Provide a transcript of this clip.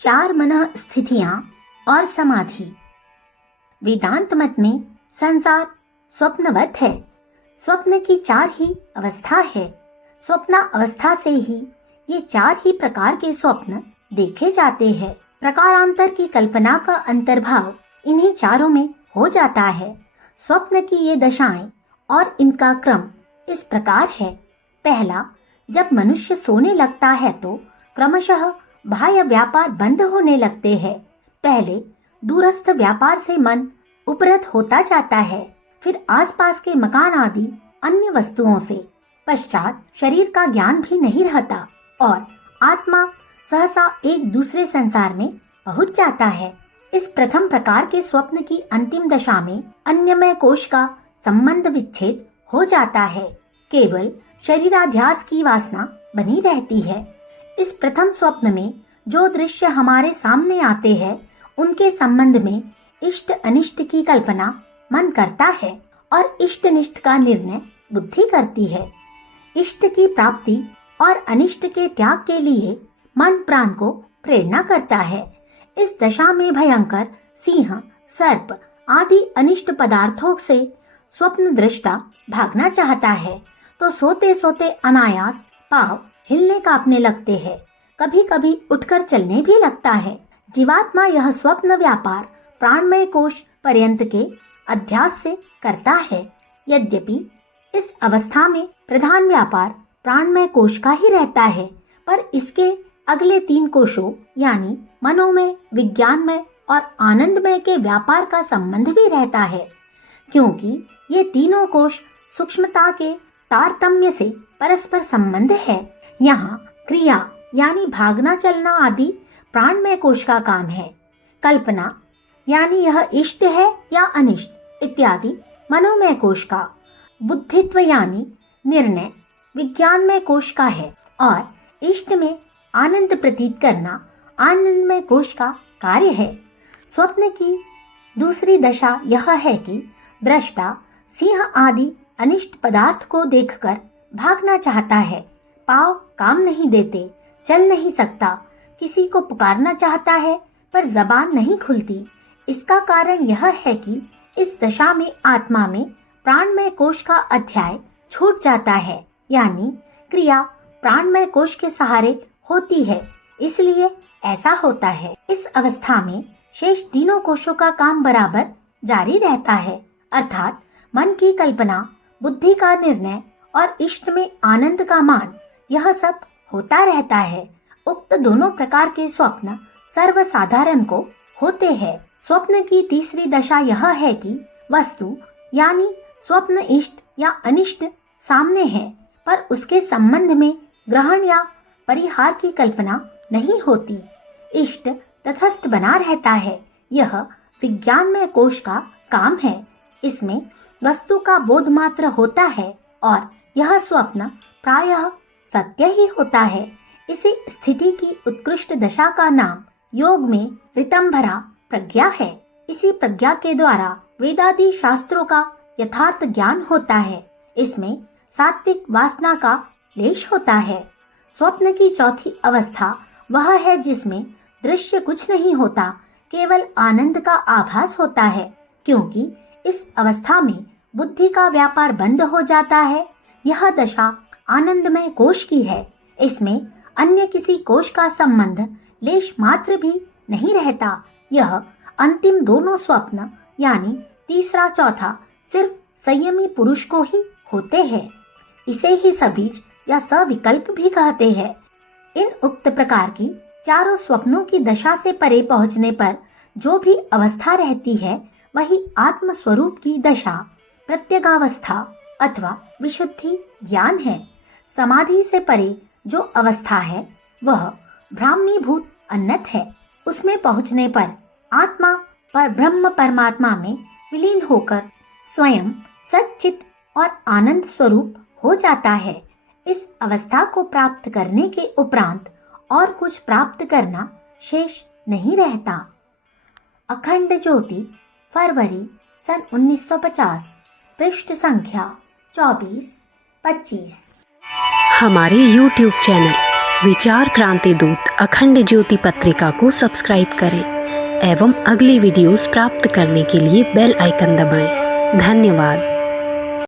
चार मन स्थितियां और समाधि। वेदांत मत में संसार स्वप्नवत है। स्वप्न की चार ही अवस्था है। स्वप्न अवस्था से ही ये चार ही प्रकार के स्वप्न देखे जाते हैं। प्रकारांतर की कल्पना का अंतर्भाव इन्हीं चारों में हो जाता है। स्वप्न की ये दशाएं और इनका क्रम इस प्रकार है। पहला, जब मनुष्य सोने लगता है तो क्रमशः बाह्य व्यापार बंद होने लगते हैं। पहले दूरस्थ व्यापार से मन उपरत होता जाता है, फिर आसपास के मकान आदि अन्य वस्तुओं से। पश्चात शरीर का ज्ञान भी नहीं रहता और आत्मा सहसा एक दूसरे संसार में पहुंच जाता है। इस प्रथम प्रकार के स्वप्न की अंतिम दशा में अन्यमय कोश का संबंध विच्छेद हो जाता है। केवल शरीराध्यास की वासना बनी रहती है। इस प्रथम स्वप्न में जो दृश्य हमारे सामने आते हैं उनके संबंध में इष्ट अनिष्ट की कल्पना मन करता है और इष्ट निष्ठ का निर्णय बुद्धि करती है। इष्ट की प्राप्ति और अनिष्ट के त्याग के लिए मन प्राण को प्रेरणा करता है। इस दशा में भयंकर सिंह, सर्प आदि अनिष्ट पदार्थों से स्वप्न दृष्टा भागना चाहता है तो सोते सोते अनायास पांव हिलने कांपने लगते हैं। कभी कभी उठकर चलने भी लगता है। जीवात्मा यह स्वप्न व्यापार प्राणमय कोश पर्यंत के अध्यास से करता है। यद्यपि इस अवस्था में प्रधान व्यापार प्राणमय कोश का ही रहता है, पर इसके अगले तीन कोशों यानी मनोमय, विज्ञानमय और आनंदमय के व्यापार का संबंध भी रहता है, क्योंकि ये तीनों कोश सूक्ष्मता के तारतम्य से परस्पर संबंध है। यहाँ क्रिया यानी भागना चलना आदि प्राणमय कोश का काम है। कल्पना यानी यह इष्ट है या अनिष्ट इत्यादि मनोमय कोश का। बुद्धित्व यानी निर्णय विज्ञानमय कोश का है और इष्ट में आनंद प्रतीत करना आनंदमय कोश का कार्य है। स्वप्न की दूसरी दशा यह है कि दृष्टा सिंह आदि अनिष्ट पदार्थ को देखकर भागना चाहता है। पांव काम नहीं देते, चल नहीं सकता, किसी को पुकारना चाहता है पर जबान नहीं खुलती। इसका कारण यह है कि इस दशा में आत्मा में प्राणमय कोश का अध्याय छूट जाता है, यानी क्रिया प्राणमय कोश के सहारे होती है, इसलिए ऐसा होता है। इस अवस्था में शेष तीनों कोशों का काम बराबर जारी रहता है, अर्थात मन की कल्पना, बुद्धि का निर्णय और इष्ट में आनंद का मान, यह सब होता रहता है। उक्त दोनों प्रकार के स्वप्न सर्वसाधारण को होते हैं। स्वप्न की तीसरी दशा यह है कि वस्तु यानी स्वप्न इष्ट या अनिष्ट सामने है, पर उसके संबंध में ग्रहण या परिहार की कल्पना नहीं होती। इष्ट तटस्थ बना रहता है। यह विज्ञानमय कोश का काम है। इसमें वस्तु का बोध मात्र होता है और यह स्वप्न प्रायः सत्य ही होता है। इसी स्थिति की उत्कृष्ट दशा का नाम योग में ऋतंभरा प्रज्ञा है। इसी प्रज्ञा के द्वारा वेदादि शास्त्रों का यथार्थ ज्ञान होता है। इसमें सात्विक वासना का लेश होता है। स्वप्न की चौथी अवस्था वह है जिसमें दृश्य कुछ नहीं होता, केवल आनंद का आभास होता है, क्योंकि इस अवस्था में बुद्धि का व्यापार बंद हो जाता है। यह दशा आनंदमय कोश की है। इसमें अन्य किसी कोश का संबंध लेश मात्र भी नहीं रहता। यह अंतिम दोनों स्वप्न यानी तीसरा चौथा सिर्फ संयमी पुरुष को ही होते हैं। इसे ही सबीज या सविकल्प भी कहते हैं। इन उक्त प्रकार की चारों स्वप्नों की दशा से परे पहुंचने पर जो भी अवस्था रहती है वही आत्म स्वरूप की दशा, प्रत्यगावस्था अथवा विशुद्धि ज्ञान है। समाधि से परे जो अवस्था है वह ब्राह्मीभूत अन्नत है। उसमें पहुंचने पर आत्मा पर ब्रह्म परमात्मा में विलीन होकर स्वयं सच्चित और आनंद स्वरूप हो जाता है। इस अवस्था को प्राप्त करने के उपरांत और कुछ प्राप्त करना शेष नहीं रहता। अखंड ज्योति, फरवरी सन 1950, पृष्ठ संख्या 24-25। हमारे YouTube चैनल विचार क्रांति दूत अखंड ज्योति पत्रिका को सब्सक्राइब करें एवं अगली वीडियोस प्राप्त करने के लिए बेल आइकन दबाएं। धन्यवाद।